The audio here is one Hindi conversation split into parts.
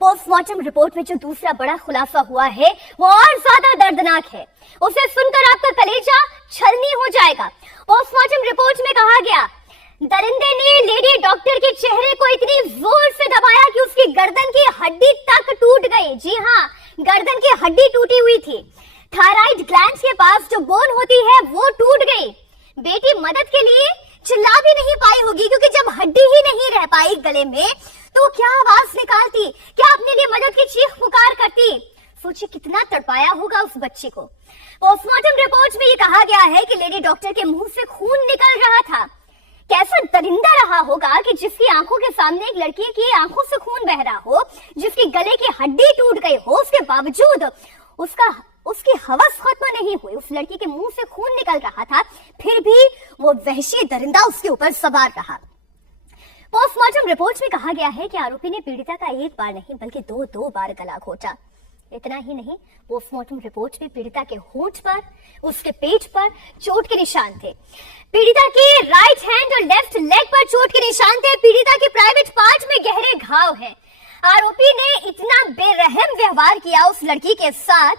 पोस्टमार्टम रिपोर्ट में जो दूसरा बड़ा खुलासा हुआ है वो और ज्यादा दर्दनाक है। उसे सुनकर आपका कलेजा छलनी हो जाएगा। पोस्टमार्टम रिपोर्ट में कहा गया, दरिंदे ने लेडी डॉक्टर के चेहरे को इतनी जोर से दबाया कि उसकी गर्दन की हड्डी तक टूट गई। जी हाँ, गर्दन की हड्डी टूटी हुई थी। थायराइड ग्लैंड के पास जो बोन होती है वो टूट गई। बेटी मदद के लिए चिल्ला भी नहीं पाई होगी, क्योंकि जब हड्डी ही नहीं रह पाई गले में तो क्या आवाज निकालती, क्या अपने लिए मदद की चीख पुकार करती। सोचिए कितना तड़पाया होगा उस बच्ची को। पोस्टमार्टम रिपोर्ट में ये कहा गया है कि लेडी डॉक्टर के मुंह से खून निकल रहा था। कैसा दरिंदा रहा होगा कि जिसकी आंखों के सामने एक लड़की की आंखों से खून बह रहा हो, जिसकी गले की हड्डी टूट गई हो, उसके बावजूद उसकी हवस खत्म नहीं हुई। उस लड़की के मुंह से खून निकल रहा था, फिर भी वो वहशी दरिंदा उसके ऊपर सवार रहा। पोस्टमार्टम रिपोर्ट में कहा गया है कि आरोपी ने पीड़िता का एक बार नहीं बल्कि दो बार गला घोटा। इतना ही नहीं, पोस्टमार्टम रिपोर्ट में पीड़िता के होंठ पर, उसके पेट पर चोट के निशान थे। पीड़िता के राइट हैंड और लेफ्ट लेग पर चोट के निशान थे। पीड़िता के प्राइवेट पार्ट में गहरे घाव हैं। आरोपी ने इतना बेरहम व्यवहार किया उस लड़की के साथ,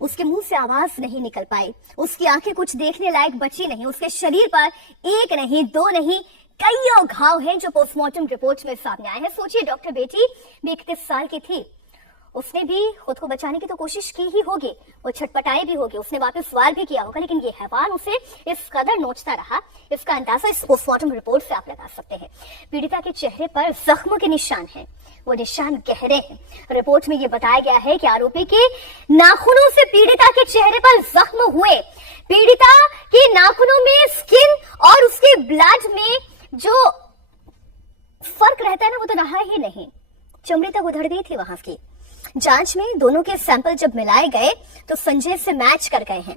उसके मुंह से आवाज नहीं निकल पाई, उसकी आंखें कुछ देखने लायक बची नहीं। उसके शरीर पर एक नहीं, दो नहीं, कईयों घाव हैं जो पोस्टमार्टम रिपोर्ट में सामने आए हैं। सोचिए, डॉक्टर बेटी भी 31 साल की थी। उसने भी खुद को बचाने की तो कोशिश की ही होगी, वो छटपटाई भी होगी, उसने वापस वार भी किया होगा, लेकिन ये हैवान उसे इस कदर नोचता रहा, इसका अंदाजा इस पोस्टमार्टम रिपोर्ट से आप लगा सकते हैं। पीड़िता के चेहरे पर जख्मों के निशान हैं, वो निशान गहरे हैं। रिपोर्ट में ये बताया गया है कि आरोपी के नाखूनों से पीड़िता के चेहरे पर जख्म हुए। पीड़िता के नाखूनों में स्किन और उसके ब्लड में जो फर्क रहता है ना, वो तो रहा ही नहीं, चमड़ी तक उधड़ गई थी वहां की। जांच में दोनों के सैंपल जब मिलाए गए तो संजय से मैच कर गए हैं।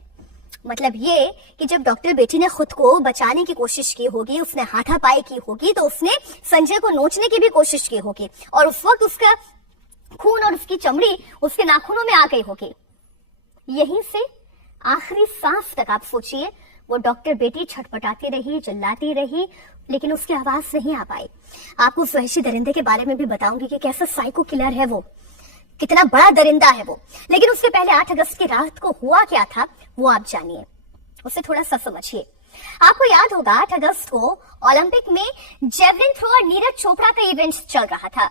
मतलब ये कि जब डॉक्टर बेटी ने खुद को बचाने की कोशिश की होगी, उसने हाथापाई की होगी, तो उसने संजय को नोचने की भी कोशिश की होगी और उस वक्त उसका खून और उसकी चमड़ी उसके नाखूनों में आ गई होगी। यहीं से आखिरी सांस तक आप सोचिए, वो डॉक्टर बेटी छटपटाती रही, चिल्लाती रही, लेकिन उसकी आवाज नहीं आ पाई। आपको उस वहशी दरिंदे के बारे में भी बताऊंगी कि कैसा साइको किलर है वो, कितना बड़ा दरिंदा है वो। लेकिन उसके पहले 8 अगस्त की रात को हुआ क्या था वो आप जानिए, उसे थोड़ा सा समझिए। आपको याद होगा 8 अगस्त को ओलंपिक में जेवलिन थ्रो और नीरज चोपड़ा का इवेंट चल रहा था।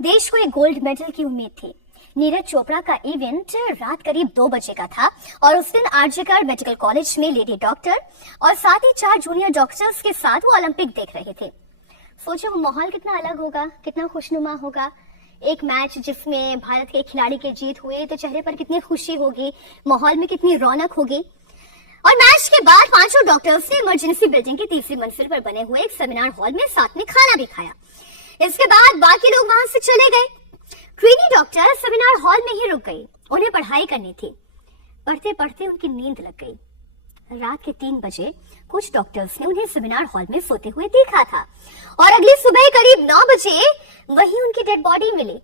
देश को एक गोल्ड मेडल की उम्मीद थी। नीरज चोपड़ा का इवेंट रात करीब 2 बजे का था और उस दिन आरजीकर मेडिकल कॉलेज में लेडी डॉक्टर और साथ ही 4 जूनियर डॉक्टर्स के साथ वो ओलंपिक देख रहे थे। सोचो वो माहौल कितना अलग होगा, कितना खुशनुमा होगा। एक मैच जिसमें भारत के खिलाड़ी की जीत हुई तो चेहरे पर कितनी खुशी होगी, माहौल में कितनी रौनक होगी। और मैच के बाद 5 डॉक्टर्स ने इमरजेंसी बिल्डिंग की 3री मंजिल पर बने हुए एक सेमिनार हॉल में साथ में खाना भी खाया। इसके बाद बाकी लोग वहां से चले गए। ट्रेनी डॉक्टर सेमिनार हॉल में ही रुक गई, उन्हें पढ़ाई करनी थी। पढ़ते पढ़ते उनकी नींद लग गई। रात के 3 बजे कुछ डॉक्टर्स ने उन्हें सेमिनार हॉल में सोते हुए देखा था और अगली सुबह करीब 9 बजे वहीं उनकी डेड बॉडी मिली।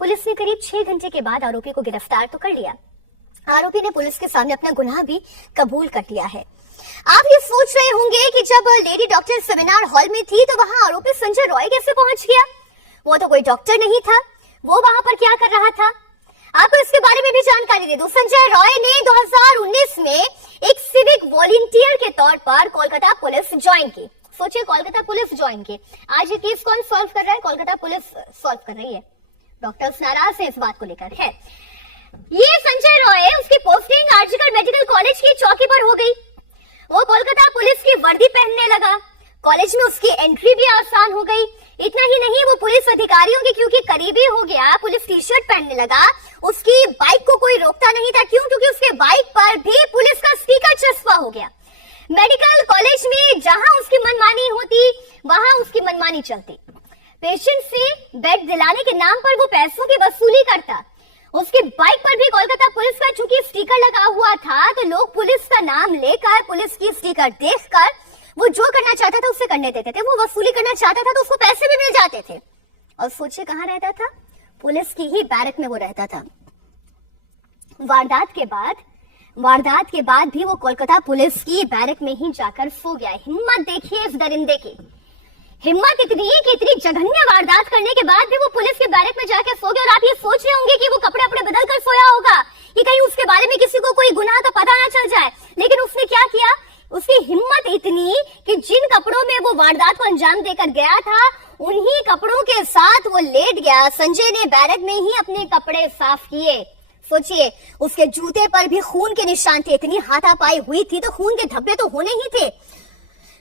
पुलिस ने करीब 6 घंटे के बाद आरोपी को गिरफ्तार तो कर लिया। आरोपी ने पुलिस के सामने अपना गुनाह भी कबूल कर लिया है। आप ये सोच रहे होंगे कि जब लेडी डॉक्टर सेमिनार हॉल में थी तो वहां आरोपी संजय रॉय कैसे पहुंच गया? वो तो कोई डॉक्टर नहीं था, वो वहां पर क्या कर रहा था? आपको इसके बारे में भी जानकारी दे दूं। संजय रॉय ने 2019 में एक सिविक वॉलंटियर के तौर पर कोलकाता पुलिस ज्वाइन की। सोचिए, कोलकाता पुलिस ज्वाइन की। आज ये केस कौन सॉल्व कर रहा है? कोलकाता पुलिस सॉल्व कर रही है। डॉक्टर्स नाराज है इस बात को लेकर। है ये संजय रॉय, उसकी पोस्टिंग आरजीकर मेडिकल कॉलेज की चौकी पर हो गई। वो कोलकाता पुलिस की वर्दी पहनने लगा। कॉलेज में उसकी एंट्री भी आसान हो गई। इतना ही नहीं, वो पुलिस अधिकारियों के क्योंकि करीबी हो गया, पुलिस टी शर्ट पहनने लगा। उसकी बाइक को कोई रोकता नहीं था। क्यों? क्योंकि उसके बाइक पर भी पुलिस का स्टिकर चस्पा हो गया। मेडिकल कॉलेज में जहां उसकी मनमानी होती वहां उसकी मनमानी चलती। पेशेंट से बेड दिलाने के नाम पर वो पैसों की वसूली करता। उसकी बाइक पर भी कोलकाता पुलिस का चूंकि स्टिकर लगा हुआ था तो लोग पुलिस का नाम लेकर, पुलिस की स्टिकर देखकर वो जो करना चाहता था उसे करने देते थे। वो वसूली करना चाहता था तो उसको पैसे भी मिल जाते थे। और सोचिए कहां रहता था? पुलिस की ही बैरक में वो रहता था। वारदात के बाद भी वो कोलकाता पुलिस की बैरक में ही जाकर सो गया। हिम्मत देखिए इस दरिंदे की हिम्मत इतनी कि इतनी जघन्य वारदात करने के बाद भी वो पुलिस के बैरक में जाके सो गया। और आप ये सोच रहे होंगे कि वो कपड़े अपने बदल कर सोया होगा कि कहीं उसके बारे में किसी को कोई गुनाह का पता ना चल जाए। लेकिन उसने क्या किया, उसकी हिम्मत इतनी कि जिन कपड़ों में वो वारदात को अंजाम देकर गया था उन्हीं कपड़ों के साथ वो लेट गया। संजय ने बैरक में ही अपने कपड़े साफ किए। सोचिए, उसके जूते पर भी खून के निशान थे। इतनी हाथापाई हुई थी तो खून के धब्बे तो होने ही थे।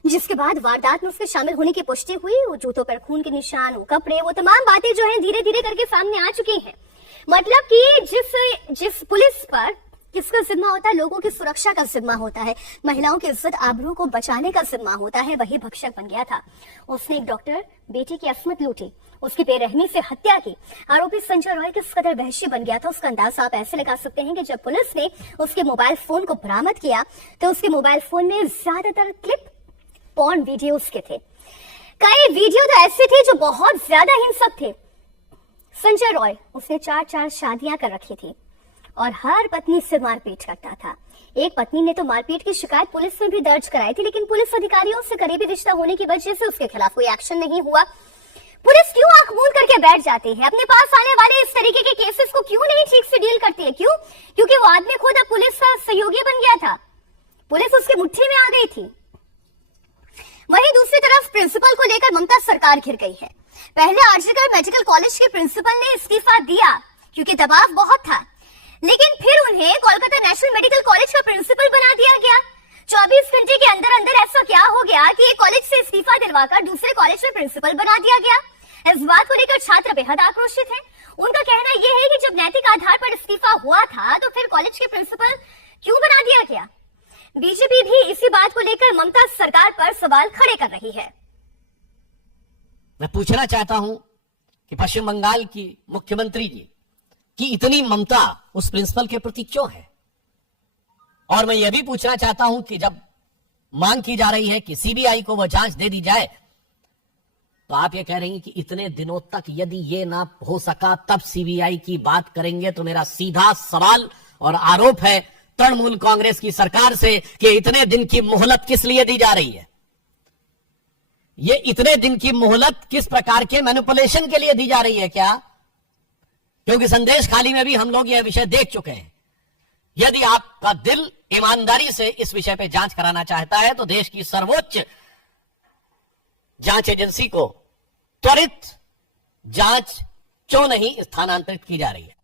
जिसके बाद वारदात में उसके शामिल होने की पुष्टि हुई। वो जूतों पर खून के निशान, वो कपड़े, वो तमाम बातें जो है धीरे धीरे करके सामने आ चुकी हैं। मतलब कि जिस पुलिस पर किसका जिम्मा होता है, लोगों की सुरक्षा का जिम्मा होता है, महिलाओं की इज्जत आबरू को बचाने का जिम्मा होता है, वही भक्षक बन गया था। उसने एक डॉक्टर बेटी की अस्मत लूटी, उसकी बेरहमी से हत्या की। आरोपी संजय रॉय किस कदर वहशी बन गया था उसका अंदाजा आप ऐसे लगा सकते हैं कि जब पुलिस ने उसके मोबाइल फोन को बरामद किया तो उसके मोबाइल फोन में ज्यादातर क्लिप पॉर्न वीडियोस के थे। कई वीडियो तो ऐसे थे जो बहुत ज्यादा हिंसक थे। संजय रॉय, उसने 4 शादियां कर रखी थी और हर पत्नी से मारपीट करता था। एक पत्नी ने तो मारपीट की शिकायत पुलिस में भी दर्ज कराई थी, लेकिन पुलिस अधिकारियों से करीबी रिश्ता होने की वजह से उसके खिलाफ कोई एक्शन नहीं हुआ। पुलिस क्यों आंख मूंद करके बैठ जाती है? अपने पास आने वाले इस तरीके के केसेस को क्यों नहीं ठीक से डील करती है? क्यों? क्योंकि वो आदमी खुद अब पुलिस का सहयोगी बन गया था। पुलिस उसके मुट्ठी में आ गई थी। वहीं दूसरी तरफ प्रिंसिपल को लेकर ममता सरकार घिर गई है। पहले आरजीकर मेडिकल कॉलेज के प्रिंसिपल ने इस्तीफा दिया क्योंकि दबाव बहुत था, लेकिन फिर उन्हें कोलकाता नेशनल मेडिकल कॉलेज का प्रिंसिपल बना दिया गया। 24 घंटे के अंदर अंदर ऐसा क्या हो गया कि एक कॉलेज से इस्तीफा दिलवाकर दूसरे कॉलेज में प्रिंसिपल बना दिया गया? इस बात को लेकर छात्र बेहद आक्रोशित हैं। उनका कहना यह है कि जब नैतिक आधार पर इस्तीफा हुआ था तो फिर कॉलेज के प्रिंसिपल क्यों बना दिया गया? बीजेपी भी इसी बात को लेकर ममता सरकार पर सवाल खड़े कर रही है। मैं पूछना चाहता हूं कि पश्चिम बंगाल की मुख्यमंत्री जी की इतनी ममता उस प्रिंसिपल के प्रति क्यों है? और मैं यह भी पूछना चाहता हूं कि जब मांग की जा रही है कि सीबीआई को वह जांच दे दी जाए, तो आप ये कह रही हैं कि इतने दिनों तक यदि ये ना हो सका तब सीबीआई की बात करेंगे। तो मेरा सीधा सवाल और आरोप है तृणमूल कांग्रेस की सरकार से कि इतने दिन की मोहलत किस लिए दी जा रही है? ये इतने दिन की मोहलत किस प्रकार के मैनिपुलेशन के लिए दी जा रही है क्या? क्योंकि संदेश खाली में भी हम लोग यह विषय देख चुके हैं। यदि आपका दिल ईमानदारी से इस विषय पे जांच कराना चाहता है तो देश की सर्वोच्च जांच एजेंसी को त्वरित जांच क्यों नहीं स्थानांतरित की जा रही है?